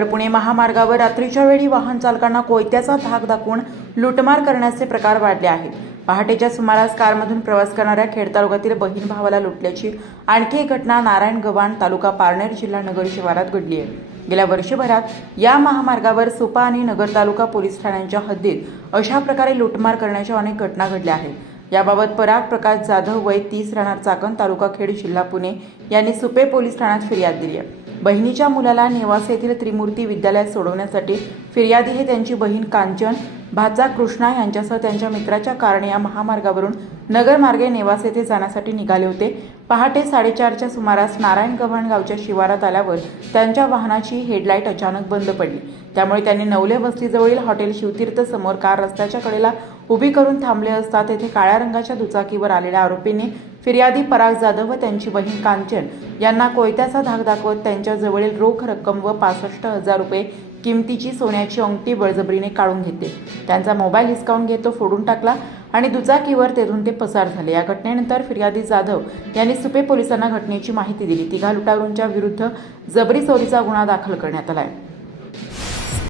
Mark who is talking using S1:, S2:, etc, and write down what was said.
S1: तर पुणे महामार्गावर रात्रीच्या वेळी वाहन चालकांना कोयत्याचा धाक दाखवून लुटमार करण्याचे प्रकार वाढले आहेत. पहाटेच्या सुमारास कारमधून प्रवास करणाऱ्या खेड तालुक्यातील बहीण भावाला लुटल्याची आणखी एक घटना नारायण गव्हाण तालुका पारनेर जिल्हा नगर शिवारात घडली आहे. गेल्या वर्षभरात या महामार्गावर सुपा आणि नगर तालुका पोलीस ठाण्यांच्या हद्दीत अशा प्रकारे लुटमार करण्याच्या अनेक घटना घडल्या आहेत. याबाबत पराग प्रकाश जाधव वय तीस राहणार चाकण तालुका खेड जिल्हा पुणे यांनी सुपे पोलीस ठाण्यात फिर्याद दिली आहे. बहिणीच्या मुलाला नेवासे येथील त्रिमूर्ती विद्यालयात सोडवण्यासाठी फिर्यादी हे त्यांची बहीण कांचन भाचा कृष्णा यांच्यासह त्यांच्या मित्राच्या कारणे या महामार्गावरून नगरमार्गे नेवास येथे जाण्यासाठी निघाले होते. पहाटे साडेचारच्या सुमारास नारायण गव्हाण गावच्या शिवारात आल्यावर त्यांच्या वाहनाची हेडलाईट अचानक बंद पडली. त्यामुळे त्यांनी नवले वस्तीजवळील हॉटेल शिवतीर्थ समोर कार रस्त्याच्या कडेला उभी करून थांबले असता तेथे काळ्या रंगाच्या दुचाकीवर आलेल्या आरोपींनी फिर्यादी पराग जाधव व त्यांची बहीण कांचन यांना कोयत्याचा धाक दाखवत त्यांच्याजवळील रोख रक्कम व पासष्ट हजार रुपये किमतीची सोन्याची अंगठी बळजबरीने काढून घेते त्यांचा मोबाईल हिसकावून घेतो फोडून टाकला. आणि दुचाकीवर तेथून ते पसार झाले. या घटनेनंतर फिर्यादी जाधव यांनी सुपे पोलिसांना घटनेची माहिती दिली. तिघा लुटारूंच्या विरुद्ध जबरी चोरीचा गुन्हा दाखल करण्यात आला आहे